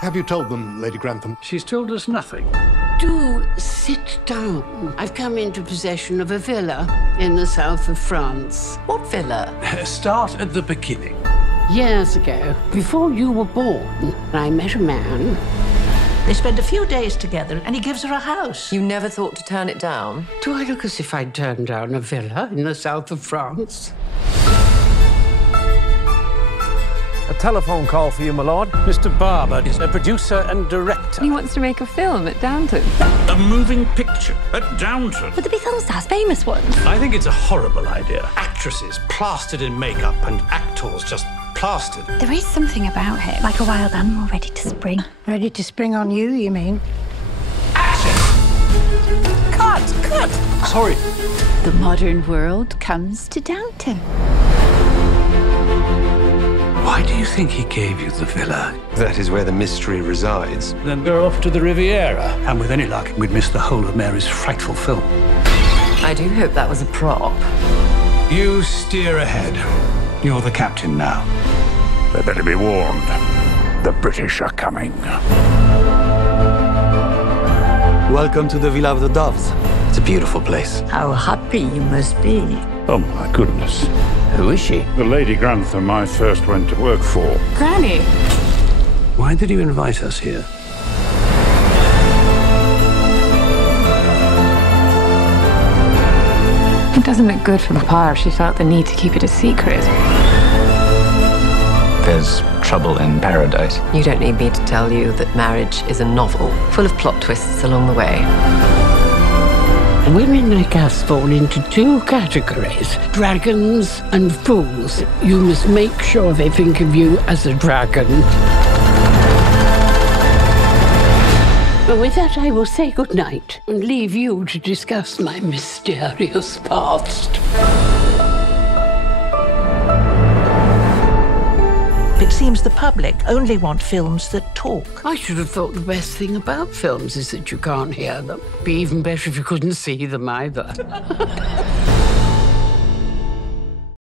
Have you told them, Lady Grantham? She's told us nothing. Do sit down. I've come into possession of a villa in the south of France. What villa? Start at the beginning. Years ago, before you were born, I met a man. They spend a few days together and he gives her a house. You never thought to turn it down? Do I look as if I'd turned down a villa in the south of France? A telephone call for you, my lord. Mr. Barber is a producer and director. He wants to make a film at Downton. A moving picture at Downton. Would there be film stars, famous ones? I think it's a horrible idea. Actresses plastered in makeup and actors just plastered. There is something about him, like a wild animal ready to spring. Ready to spring on you, you mean? Action! Cut! Sorry. The modern world comes to Downton. Why do you think he gave you the villa? That is where the mystery resides. Then we're off to the Riviera. And with any luck, we'd miss the whole of Mary's frightful film. I do hope that was a prop. You steer ahead. You're the captain now. They better be warned. The British are coming. Welcome to the Villa of the Doves. It's a beautiful place. How happy you must be. Oh, my goodness. Who is she? The Lady Grantham I first went to work for. Granny. Why did you invite us here? It doesn't look good for Papa if she felt the need to keep it a secret. There's trouble in paradise. You don't need me to tell you that marriage is a novel, full of plot twists along the way. Women like us fall into two categories, dragons and fools. You must make sure they think of you as a dragon. But with that, I will say goodnight and leave you to discuss my mysterious past. It seems the public only want films that talk. I should have thought the best thing about films is that you can't hear them. Be even better if you couldn't see them either.